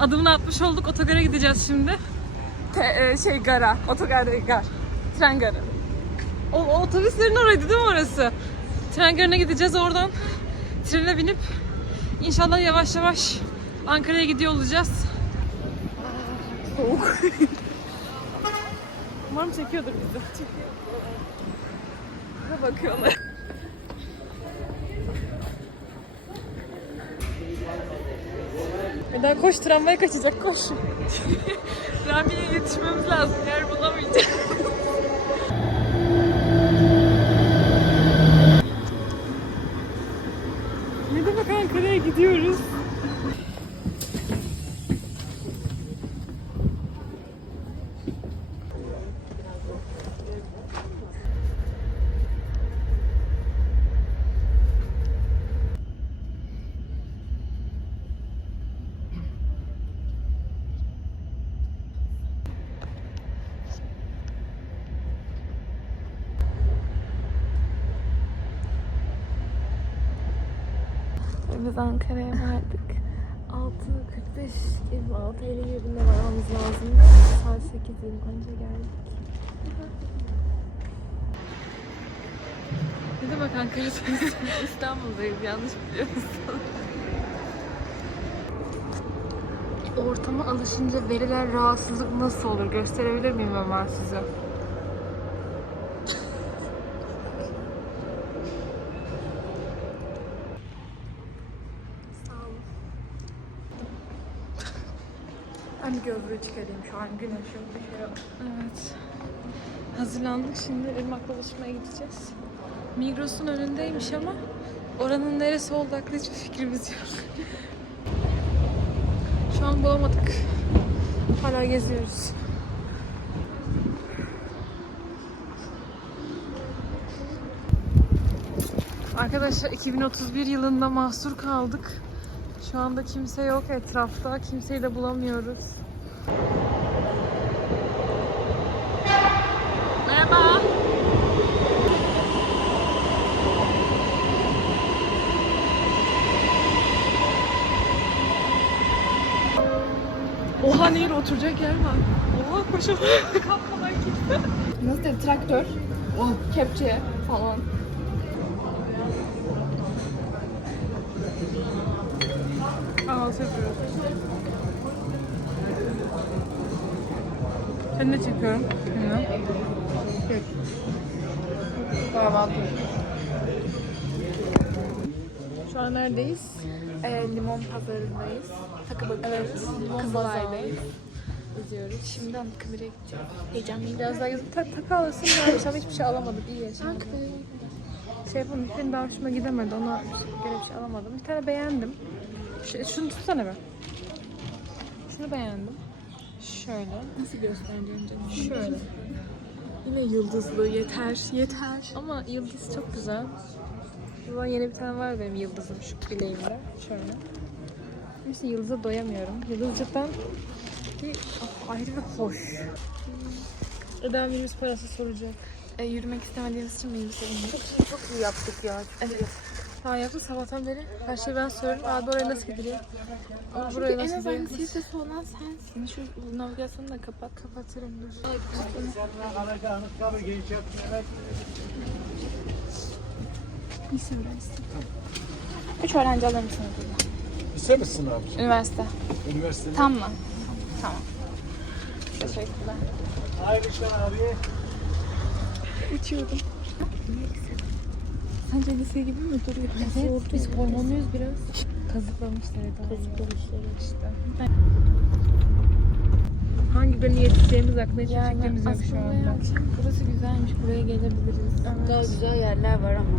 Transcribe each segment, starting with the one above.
Adımını atmış olduk. Otogara gideceğiz şimdi. Te- e, şey gara. Otogar değil gar. Tren garı. O, o otobüslerin oraydı değil mi orası? Tren garına gideceğiz oradan. Trene binip inşallah yavaş yavaş Ankara'ya gidiyor olacağız. Soğuk. Umarım çekiyordur bizi. Çekiyor. Bakıyorlar. Eda koş tramvaya kaçacak koş. Rami'ye yetişmemiz lazım yer bulamayacağız. ne demek Ankara'ya gidiyoruz? Biz Ankara'ya vardık. 6.45 26 50 yerine varmamız lazım. Saat 8 önce geldik. Ne demek Ankara'dayız? İstanbul'dayız. Yanlış biliyoruz. Ortama alışınca verilen rahatsızlık nasıl olur? Gösterebilir miyim hemen size? Ben bir gözlüğü çıkarayım şu an bir şey yok. Evet. Hazırlandık. Şimdi Irmak'la buluşmaya gideceğiz. Migros'un önündeymiş ama oranın neresi oldu hakkında hiçbir fikrimiz yok. Şu an bulamadık. Hala geziyoruz. Arkadaşlar 2031 yılında mahsur kaldık. Şu anda kimse yok etrafta. Kimseyi de bulamıyoruz. Merhaba. Oha Nehir oturacak yer var. Oha koşun. Kalkmadan gitti. Nasıl dedi traktör, kepçe falan. Kahvaltı yapıyoruz. Ben de çekiyorum. Şimdi. Kahvaltı. Şu an neredeyiz? Ee, limon pazarındayız. Takı bakıyoruz. Kızılay'dayız. İzliyoruz. Şimdi Anıtkabir'e gideceğiz. Heyecanlıyım. Biraz daha yazıp tak taka alasın varmış ama hiçbir şey alamadım. İyi yaşadım. Şey yapalım, benim daha hoşuma gidemedi. Ona göre bir şey alamadım. Bir tane beğendim. Şu, şunu tutsana be. Şunu beğendim. Şöyle. Nasıl göstereceğim canım? Şöyle. Yine yıldızlı. Yeter. Yeter. Ama yıldız çok güzel. Buradan yeni bir tane var benim yıldızım şu bileğimde. Şöyle. İşte yıldıza doyamıyorum. Yıldız cidden bir ah, ayrı bir hoş. Eda minibüs parası soracak. Ee, yürümek istemediğimiz için minibüse bindik. Çok iyi yaptık ya. Evet. Ha yaptık sabahtan beri. Her şeyi ben soruyorum. Abi oraya nasıl gidiliyor? Çünkü buraya en nasıl az gidiyor? anksiyetesi olan sensin. Şu navigasyonu da kapat. Kapatırım dur. Lise öğrencisi. Üç öğrenci alır mısınız burada? Lise misin abi? Üniversite. Üniversitede. Tam mı? Tamam. Teşekkürler. Hayırlı işler abi. Uçuyordum. Sence lise gibi mi duruyor? Evet. Biz hormonluyuz biraz. Kazıklamışlar Eda. Kazıklamışlar işte. Hangi birine yetişeceğimiz hakkında hiçbir fikrimiz yok şu anda. yani burası güzelmiş. Buraya gelebiliriz. Daha güzel yerler var ama.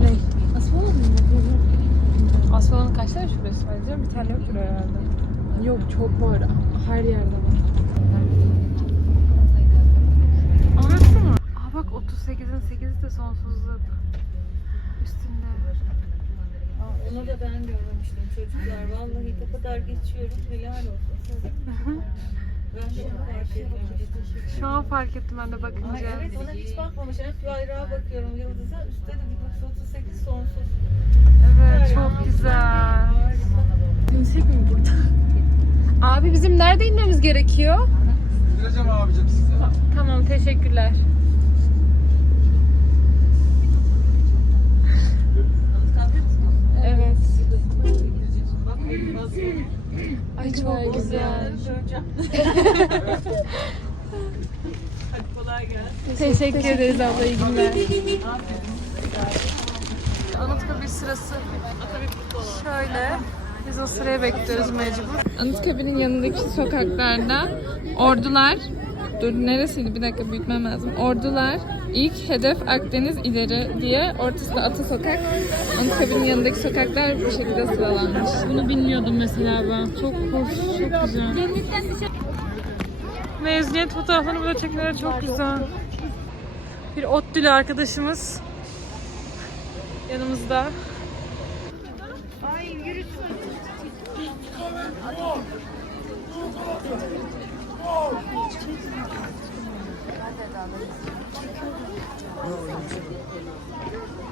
Ne? Asmalı mı? Aslanın kaç tane var canım? Bir tane yoktur herhalde. Yok çok var. Her yerde var. Orası mı? Aa bak 38'in 8'i de sonsuzluk. Üstünde. Onu da ben görmemiştim çocuklar. Vallahi o kadar geçiyorum. Helal olsun. Ben de onu fark etmemiştim. Şu an fark ettim ben de Ay bakınca. evet ona hiç bakmamışım. Hep bayrağa bakıyorum yıldıza. Üstte de 1938 sonsuz. Evet çok güzel. Harika. Dönsek mi burada? Abi bizim nerede inmemiz gerekiyor? Bildireceğim abicim size. Tamam teşekkürler. Ay çok güzel. Hadi kolay gelsin. Teşekkür ederiz abla iyi günler. Anıtkabir sırası şöyle. Biz o sıraya bekliyoruz mecbur. Anıtkabir'in yanındaki sokaklarda ordular Dur neresiydi bir dakika büyütmem lazım. Ordular ilk hedef Akdeniz ileri diye ortasında Ata Sokak. Anıtkabir'in yanındaki sokaklar bu şekilde sıralanmış. Bunu bilmiyordum mesela ben. Çok hoş, çok güzel. Mezuniyet fotoğraflarını burada çekmeleri çok güzel. Bir ODTÜ'lü arkadaşımız yanımızda. Güzel. Arkadaşlara どうもありがとうございました。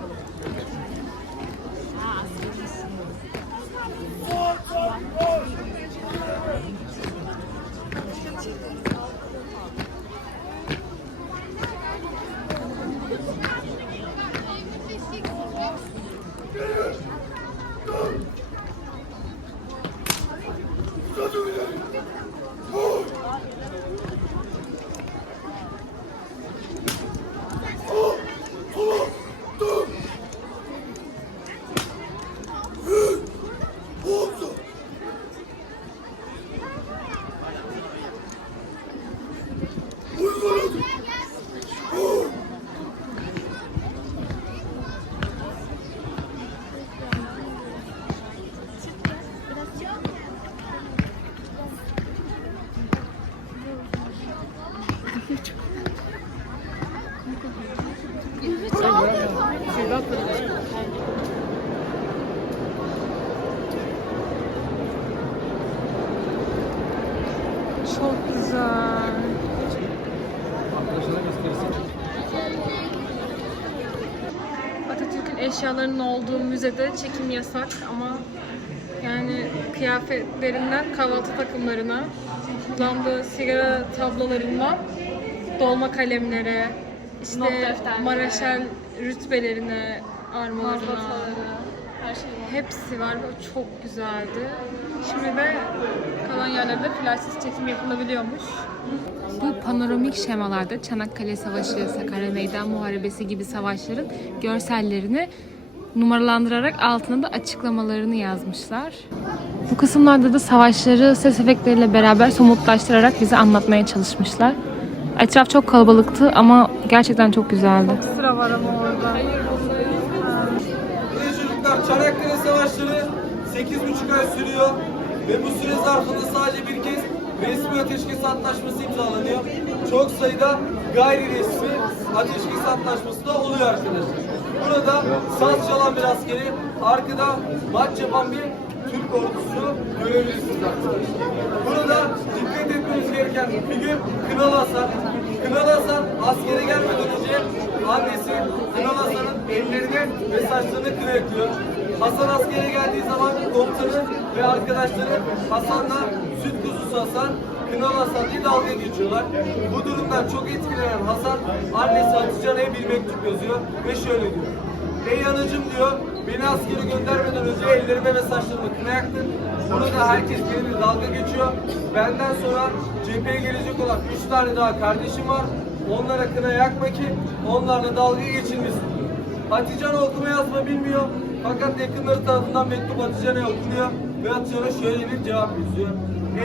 Gösterirsin. Atatürk'ün eşyalarının olduğu müzede çekim yasak ama yani kıyafetlerinden kahvaltı takımlarına, kullandığı sigara tablolarından dolma kalemlere, işte Maraşel rütbelerine, armalarına, hepsi var ve çok güzeldi. Şimdi de kalan yerlerde flashsız çekim yapılabiliyormuş. Bu panoramik şemalarda Çanakkale Savaşı, Sakarya Meydan Muharebesi gibi savaşların görsellerini numaralandırarak altına da açıklamalarını yazmışlar. Bu kısımlarda da savaşları ses efektleriyle beraber somutlaştırarak bize anlatmaya çalışmışlar. Etraf çok kalabalıktı ama gerçekten çok güzeldi. Sıra var ama orada. Çocuklar Çanakkale Savaşları 8,5 ay sürüyor ve bu süre zarfında sadece bir kez resmi ateşkes antlaşması imzalanıyor. Çok sayıda gayri resmi ateşkes antlaşması da oluyor arkadaşlar. Burada saz çalan bir askeri, arkada maç yapan bir Türk ordusu görebilirsiniz arkadaşlar. Burada dikkat etmemiz gereken figür Kınalı Hasan. Kınalı Hasan askere gelmeden önce annesi Kınalı Hasan'ın ellerini ve saçlarını kına yakıyor. Hasan askere geldiği zaman komutanı ve arkadaşları Hasan'la süt kuzusu Hasan, Kınalı Hasan diye dalga geçiyorlar. Bu durumdan çok etkilenen Hasan annesi Hatice Ana'ya bir mektup yazıyor ve şöyle diyor. Ey anacım diyor, beni askere göndermeden önce ellerime ve saçlarıma kına yaktın. Burada herkes benimle dalga geçiyor. Benden sonra cepheye gelecek olan üç tane daha kardeşim var. Onlara kına yakma ki onlarla dalga geçilmesin. Hatice Ana okuma yazma bilmiyor. Fakat yakınları tarafından mektup Hatice Ana'ya okunuyor. Ve Hatice Ana şöyle bir cevap yazıyor.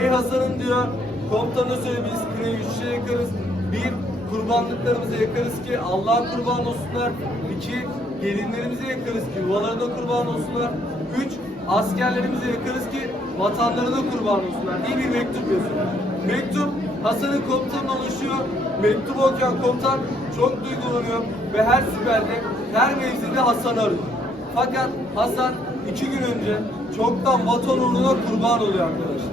Ey Hasan'ım diyor, komutanına söyle biz kınayı üç şey yakarız. Bir, kurbanlıklarımızı yakarız ki Allah'a kurban olsunlar. İki, gelinlerimizi yakarız ki yuvalarına kurban olsunlar. Üç, askerlerimizi yakarız ki vatanlarına kurban olsunlar diye bir mektup yazıyor. Mektup Hasan'ın komutanına ulaşıyor. Mektubu okuyan komutan çok duygulanıyor ve her seferde, her mevzide Hasan'ı arıyor. Fakat Hasan iki gün önce çoktan vatan uğruna kurban oluyor arkadaşlar.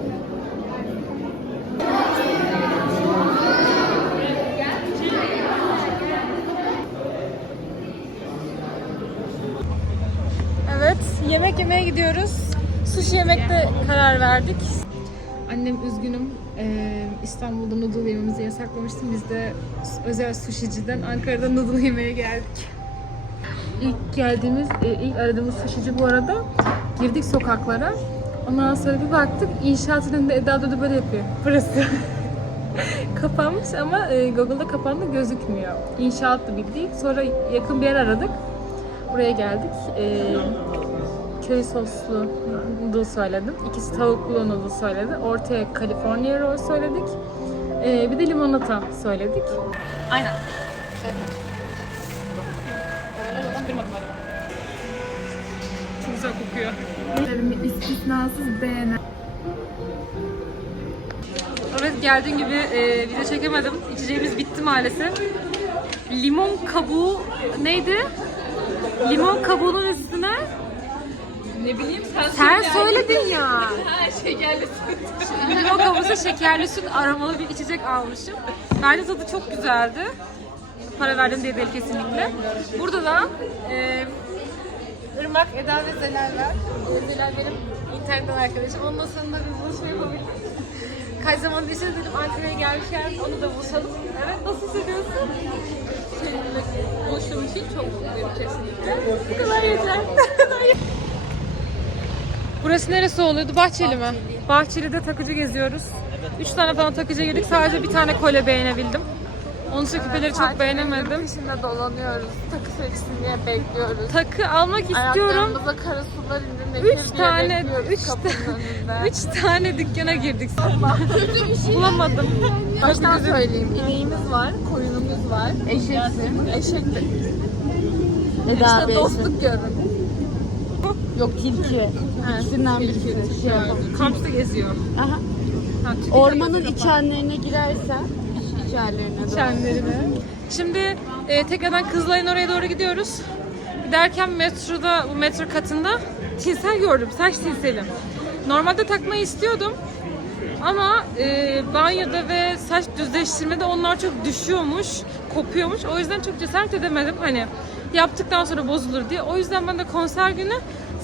Evet, yemek yemeye gidiyoruz. Sushi yemekte karar verdik. Annem üzgünüm. Ee, İstanbul'da noodle yememizi yasaklamıştım. Biz de özel sushi'ciden Ankara'da noodle yemeye geldik. İlk geldiğimiz, e, ilk aradığımız sushi'ci bu arada. Girdik sokaklara. Ondan sonra bir baktık inşaatın önünde Eda Dudu böyle yapıyor. Burası. Kapanmış ama e, Google'da kapandı gözükmüyor. İnşaattı bildiğin. Sonra yakın bir yer aradık. Buraya geldik. E, köy soslu noodle söyledim. İkisi tavuklu noodle söyledi. Ortaya California roll söyledik. E, bir de limonata söyledik. Aynen. Çok güzel kokuyor. İstisnasız beğenen. Evet geldiğin gibi e, video çekemedim. İçeceğimiz bitti maalesef. Limon kabuğu neydi? Limon kabuğunun üstüne Ne bileyim sen sen söyledin ya. her şekerli süt. Limon kabuğu şekerli süt aromalı bir içecek almışım. Bence tadı çok güzeldi. Para verdim diye değil kesinlikle. Burada da e, Irmak, Eda ve Zelal var. Zelal benim internetten arkadaşım. Ondan sonra bir buluşma yapabildik. Kaç zamandır işte dedim Ankara'ya gelmişken onu da buluşalım. Evet nasıl hissediyorsun? Seninle buluştuğum için çok mutluyum kesinlikle. Bu kadar yeter. Burası neresi oluyordu? Bahçeli, mi? Bahçeli'de takıcı geziyoruz. Üç tane falan takıcı girdik. Sadece bir tane kolye beğenebildim. Onun için küpeleri çok beğenemedim. Peşinde dolanıyoruz. Takı seçsin diye bekliyoruz. Takı almak istiyorum. Ayaklarımıza kara sular indi. Nehir Üç tane, üç, ta- üç tane dükkana girdik. Bulamadım. Baştan söyleyeyim. İneğimiz var, koyunumuz var. Eşeksin. Eşek de. Eda İşte dostluk görün. Yok tilki. İkisinden birisi. Şey. Kampta geziyor. Aha. Ormanın içenlerine girersen içerlerine doğru. Şenlerine. Şimdi e, tekrardan Kızılay'ın oraya doğru gidiyoruz. Giderken metroda, bu metro katında tinsel gördüm. Saç tinseli. Normalde takmayı istiyordum. Ama e, banyoda ve saç düzleştirmede onlar çok düşüyormuş, kopuyormuş. O yüzden çok cesaret edemedim. Hani yaptıktan sonra bozulur diye. O yüzden ben de konser günü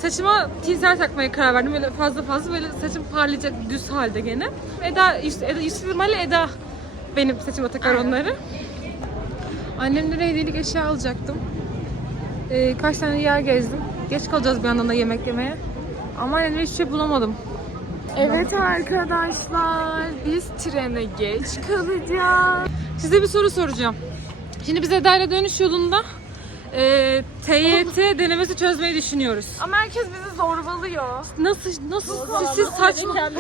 saçıma tinsel takmaya karar verdim. Böyle fazla fazla böyle saçım parlayacak düz halde gene. Eda, işte, Eda, Yusuf İrmal'le Eda benim saçıma takar onları. Annemlere hediyelik eşya alacaktım. Ee, kaç tane yer gezdim. Geç kalacağız bir yandan da yemek yemeye. Ama annemlere hiçbir şey bulamadım. Evet arkadaşlar. Biz trene geç kalacağız. Size bir soru soracağım. Şimdi biz Eda ile dönüş yolunda e, TYT denemesi çözmeyi düşünüyoruz. Ama herkes bizi zorbalıyor. Nasıl nasıl siz, siz saçma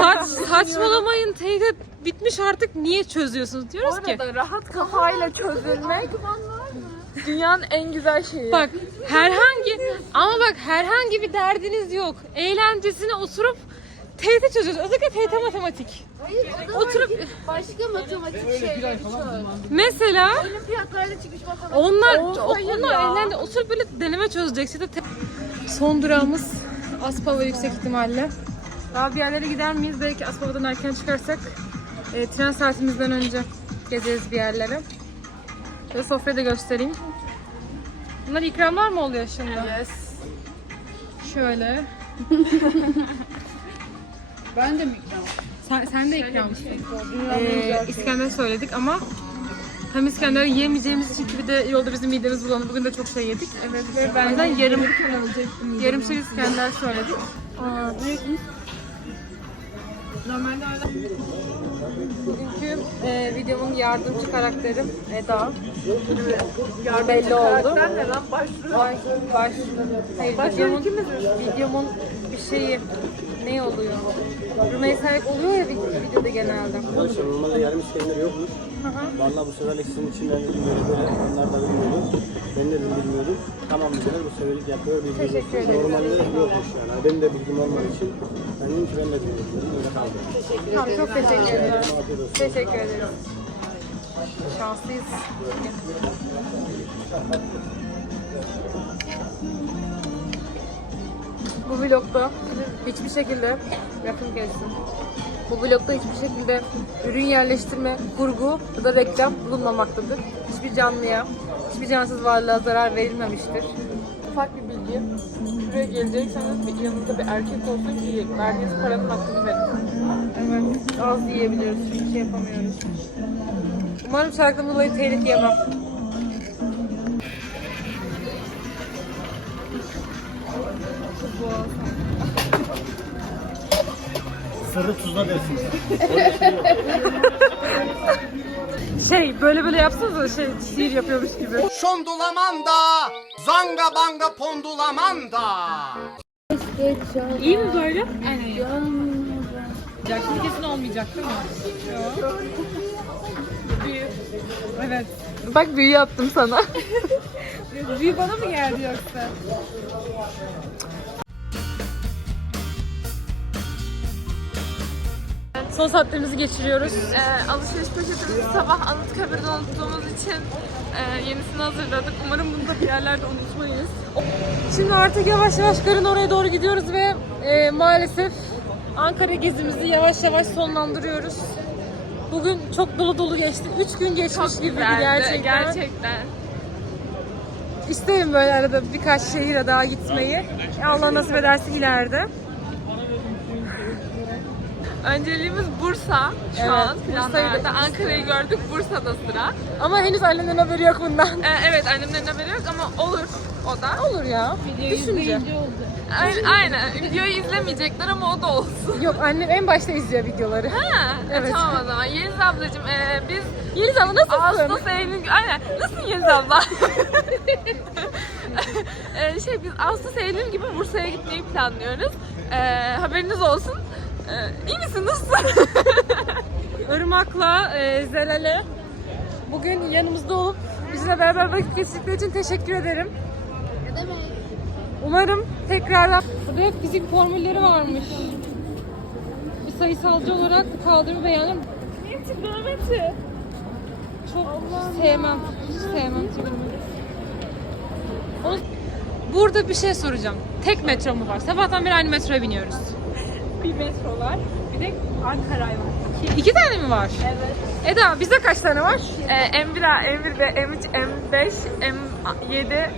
saç, saçmalamayın TYT bitmiş artık niye çözüyorsunuz diyoruz Bu ki. arada rahat kafayla çözülmek dünyanın en güzel şeyi. Bak herhangi ama bak herhangi bir derdiniz yok. Eğlencesine oturup TYT çözüyoruz. Özellikle TYT matematik. Oturup başka matematik şeyleri çöz. mesela Olimpiyatlarda çıkış matematik. onlar hayır onlar eğlendi. Oturup böyle deneme çözeceksin. de Son durağımız Aspava yüksek ihtimalle. Daha bir yerlere gider miyiz? Belki Aspava'dan erken çıkarsak e, tren saatimizden önce gezeriz bir yerlere. Ve sofrayı da göstereyim. Bunlar ikramlar mı oluyor şimdi? Yes. Şöyle. Ben de mi ikram? Sen, sen de ikramsın. Ee, İskender söyledik ama hem İskender yiyemeyeceğimiz için ki bir de yolda bizim midemiz bulandı. Bugün de çok şey yedik. Evet ve benden yarım yarım şey İskender söyledik. Normalde öyle. Bugünkü e, videomun yardımcı karakterim Eda. Belli oldu. Sen ne lan başlıyor. Baş, baş, hayır, videomun, videomun bir şeyi ne oluyor? Rümeysa hep oluyor ya vid- videoda genelde. Arkadaşlar normalde yarım İskender yokmuş. Vallahi bu seferlik sizin için ben dedim böyle böyle onlar da bilmiyordu. Ben de bilmiyordum. Tamam dediler bu seferlik yapıyor bildiğiniz. Teşekkür ederim. Normalde yokmuş yani. Benim de bilgim olmadığı için ben dedim ki ben de bilmiyordum. Dedim, Öyle kaldı. Tamam, çok teşekkür ederim. Afiyet olsun. Teşekkür ederiz. Şanslıyız. Bu vlogda hiçbir şekilde yakın gelsin. Bu vlogda hiçbir şekilde ürün yerleştirme, kurgu ya da reklam bulunmamaktadır. Hiçbir canlıya, hiçbir cansız varlığa zarar verilmemiştir. ufak bir bilgi. Şuraya gelecekseniz bir, yanınızda bir erkek olsun ki verdiğiniz paranın hakkını verin. Evet. Az yiyebiliyoruz. Hiçbir şey yapamıyoruz. Umarım şarkımdan dolayı telif yemem. Sırrı tuzla dersin. Şey böyle böyle yapsanıza şey şiir yapıyormuş gibi. Şondulamanda, zanga banga pondulamanda. İyi mi böyle? Aynen. Ya şimdi kesin olmayacak değil mi? Yok. Büyü. Evet. Bak büyü yaptım sana. Büyü bana mı geldi yoksa? Son saatlerimizi geçiriyoruz. Ee, alışveriş poşetimizi sabah Anıtkabir'de unuttuğumuz için e, yenisini hazırladık. Umarım bunu da bir yerlerde unutmayız. Şimdi artık yavaş yavaş karın oraya doğru gidiyoruz ve e, maalesef Ankara gezimizi yavaş yavaş sonlandırıyoruz. Bugün çok dolu dolu geçti. Üç gün geçmiş gibi Güzeldi, gerçekten. Gerçekten. İsterim böyle arada birkaç şehire daha gitmeyi. Allah nasip ederse ileride. Önceliğimiz Bursa şu Evet, an planlarda. Ankara'yı gördük, Bursa'da sıra. Ama henüz annemden haberi yok bundan. Ee, evet annemlerin haberi yok ama olur o da. Olur ya. Düşünce. Aynen, aynen. Videoyu izlemeyecekler ama o da olsun. Yok annem en başta izliyor videoları. Ha, Evet. evet. tamam o zaman. Yeliz ablacığım e, biz Yeliz abla nasılsın? Ağustos, Eylül... Aynen. Nasılsın Yeliz abla? e, şey biz Ağustos, Eylül gibi Bursa'ya gitmeyi planlıyoruz. E, haberiniz olsun. E, iyi misin? Nasılsın? Irmak'la e, Zelal'e bugün yanımızda olup bizle beraber vakit geçirdikleri için teşekkür ederim. Ne demek? Umarım tekrardan... Burada hep fizik formülleri varmış. Bir sayısalcı olarak bu kaldırımı beğendim. Benim trigonometri. Çok sevmem. Hiç sevmem Burada bir şey soracağım. Tek metro mu var? Sabahtan beri aynı metroya biniyoruz. Bir metro var. Bir de Ankara var. İki tane mi var? Evet. Eda bizde kaç tane var? Ee, M1, M1'de M3, M5, M7,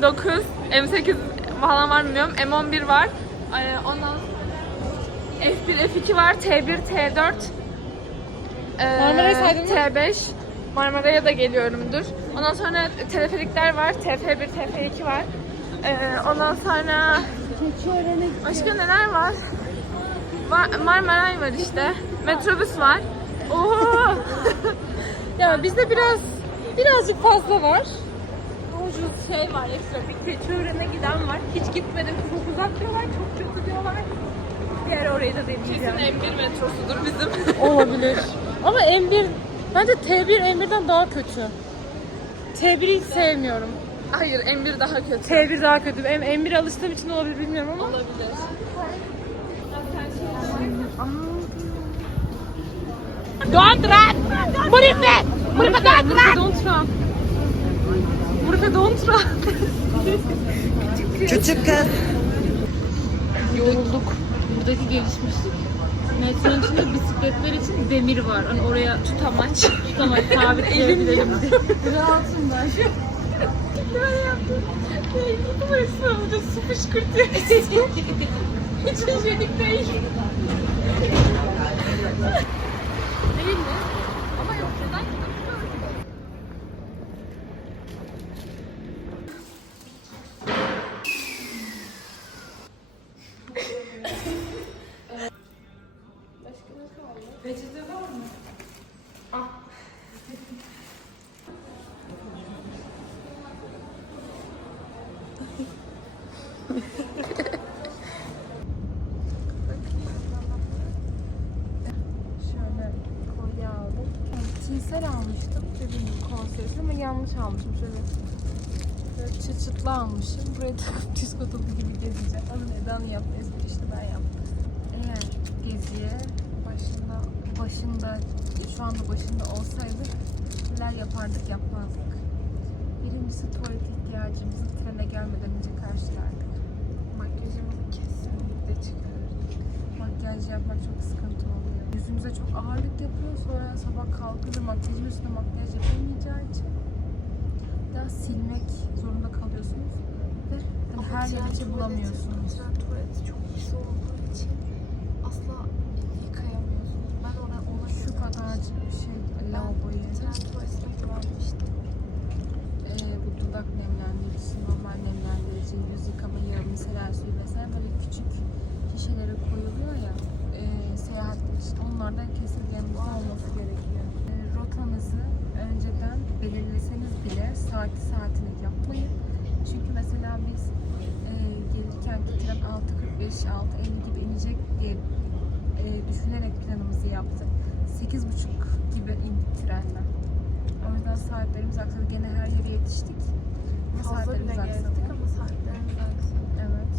M9, M8 falan var bilmiyorum. M11 var. Ee, ondan F1, F2 var. T1, T4. Ee, Marmara'yı saydın mı? T5. Marmara'ya da geliyorumdur. Ondan sonra teleferikler var. TF1, TF2 var. Ee, ondan sonra başka neler var? Var Marmaray var işte. Metrobüs var. Oo! Ya bizde biraz birazcık fazla var. ucuz şey var ekstra bir Keçiören'e giden var. Hiç gitmedim çok uzak diyorlar çok kötü diyorlar. Ara orayı da deneyeceğim. Kesin M1 metrosudur bizim. Olabilir. Ama M1 bence T1 M1'den daha kötü. T1'i hiç sevmiyorum. Hayır M1 daha kötü. T1 daha kötü. M M1'e alıştığım için olabilir bilmiyorum ama. Olabilir. Burası Dontra. Burası Dontra. Küçük kız. Yorulduk. Buradaki gelişmişlik. Metronun içinde bisikletler için demir var. Hani oraya tutamaç, tutamaç sabitleyebilirim. Rahatım ben şu Böyle yaptım. Bu resmen su fışkırtıyor. Hiç hijyenik. Değil Thank you. Çıt çıtlı almışım. Buraya takıp disko topu gibi gezeceğim. Onun Eda'nın yaptığı espri işte ben yaptım. Eğer geziye başında, başında, şu anda başında olsaydık neler yapardık yapmazdık. Birincisi tuvalet ihtiyacımızı trene gelmeden önce karşılardık. Makyajımızı kesinlikle çıkarırdık. Makyaj yapmak çok sıkıntı oluyor. Yüzümüze çok ağırlık yapıyor. Sonra sabah kalkınca makyajın üstüne makyaj yapamayacağı için silmek zorunda kalıyorsunuz. Hani her yer için bulamıyorsunuz. tuvalet çok pis olduğu için asla yıkayamıyorsunuz. Ben ona ona Şu kadar şey lavaboyu. tren tuvaletine güvenmiştim. Ee, bu dudak nemlendirici, normal nemlendirici, yüz yıkama yağı, miseler suyu mesela böyle küçük şişelere koyuluyor ya e, seyahat. Onlardan kesilgenimizde olması gerekiyor. E, rotanızı önceden belirleseniz bile saati saatine yapmayın. Çünkü mesela biz e, gelirken ki tren 6.45, 6.50 gibi inecek diye e, düşünerek planımızı yaptık. 8.30 gibi indik trenden. O yüzden saatlerimiz aksadı. Gene her yere yetiştik. Ama saatlerimiz aksadı. ama saatlerimiz aksadı. Evet.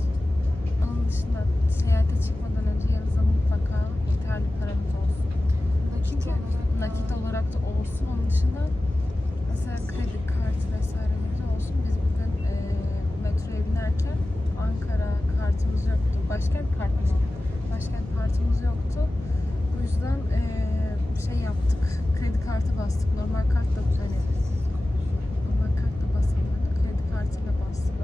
Onun dışında seyahate çıkmadan önce yanınızda mutlaka yeterli paranız olsun. Nakit olarak Nakit olarak da olsun. Onun dışında mesela kredi kartı vesaireleriniz olsun. Biz bugün e, metroya binerken Ankara kartımız yoktu. Başka bir kart mı? Başka bir kartımız yoktu. Bu yüzden e, şey yaptık. Kredi kartı bastık. Normal kart da hani normal kart da basamıyorduk. Kredi kartıyla bastık.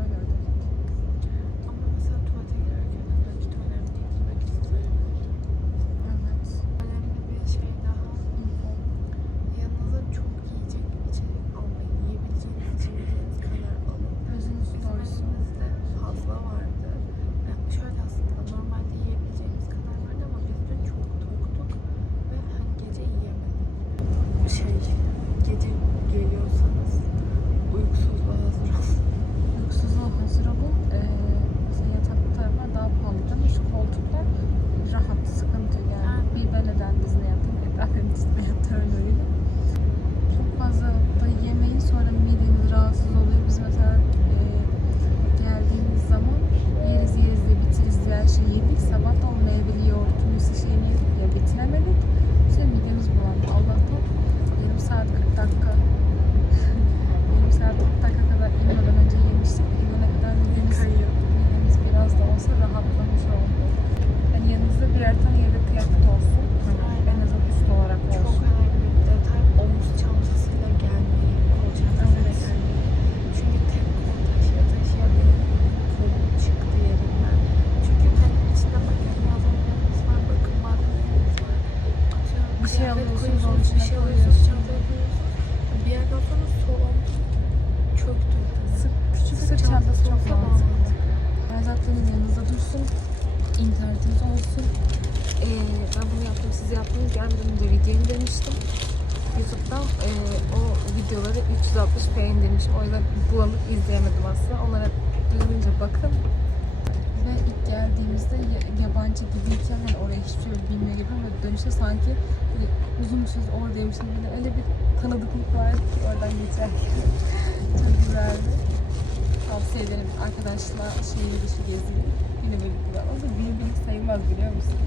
Ederim arkadaşlar şehir dışı geziyi. Yine birlikte. O da günübirlik sayılmaz biliyor musun?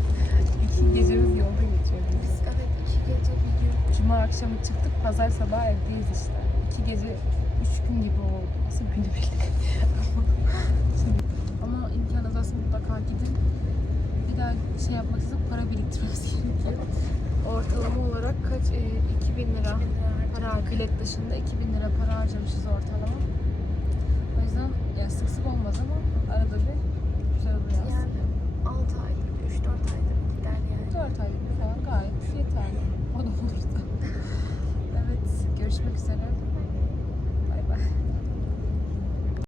İki gecemiz yolda geçiyor. Biz evet iki gece bir gün Cuma akşamı çıktık, pazar sabahı evdeyiz işte. İki gece, üç gün gibi oldu. Nasıl günübirlik? Ama imkanınız varsa mutlaka gidin. Bir daha şey yapmak için para biriktirmemiz gerekiyor. Ortalama olarak kaç? E, 2000 lira para bilet dışında 2000 lira para harcamışız ortalama. O yüzden ya sık sık olmaz ama arada bir güzel oluyor aslında. yani 6 aydır, 3-4 aydır gider yani. 4 aylık falan gayet yeterli. O da olurdu. evet, görüşmek üzere.